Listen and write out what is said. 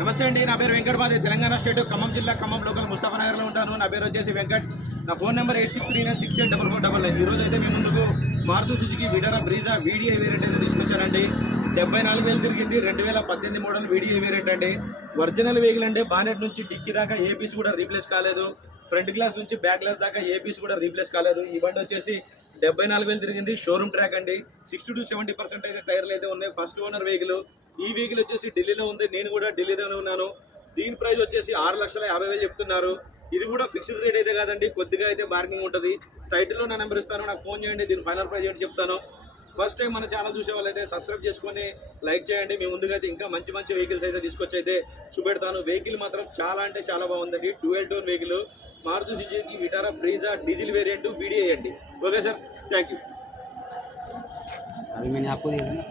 నమస్తే అండి, నా పేరు వెంకట్. మాది తెలంగాణ స్టేట్ ఖమ్మం జిల్లా ఖమ్మం లోకల్ ముస్తాఫానగర్లో ఉంటాను. నా పేరు వచ్చేసి వెంకట్. నా ఫోన్ నెంబర్ 8639684499. ఈరోజు అయితే మీ ముందుకు Maruti Suzuki Vitara Brezza VDI variant అయితే తీసుకొచ్చానండి. 74,000 తిరిగింది. 2018 మోడల్ వీడిఐ వేరియంట్ అండి. ఒరిజినల్ వెహికల్ అంటే బానెట్ నుంచి డిక్కీ దాకా ఏ పీస్ కూడా రీప్లేస్ కాలేదు. ఫ్రంట్ గ్లాస్ నుంచి బ్యాక్ గ్లాస్ దాకా ఏ పీస్ కూడా రీప్లేస్ కాలేదు. ఈ బండి వచ్చేసి 74,000 తిరిగింది. షోరూమ్ ట్రాక్ అండి. 60 to 70% అయితే టైర్లు అయితే ఉన్నాయి. First owner vehicle. ఈ వెహికల్ వచ్చేసి ఢిల్లీలో ఉంది. నేను కూడా ఢిల్లీలోనే ఉన్నాను. దీని ప్రైస్ వచ్చేసి 6,50,000 చెప్తున్నారు. ఇది కూడా ఫిక్స్డ్ రేట్ అయితే కాదండి, కొద్దిగా అయితే బార్గింగ్ ఉంటుంది. టైటిల్లో నా నెంబర్ ఇస్తాను, నాకు ఫోన్ చేయండి. దీని ఫైనల్ ప్రైస్ ఏంటి చెప్తాను. ఫస్ట్ టైం మన ఛానల్ చూసే వాళ్ళైతే సబ్స్క్రైబ్ చేసుకొని లైక్ చేయండి. మీ ముందుగా అయితే ఇంకా మంచి మంచి వెహికల్స్ అయితే తీసుకొచ్చి అయితే చూపెడతాను. వెహికల్ మాత్రం చాలా అంటే చాలా బాగుందండి. Dual tone vehicle Maruti Suzuki Vitara Brezza diesel variant VDI అండి. Okay sir, thank you. अभी मैंने आपको दिया था ना।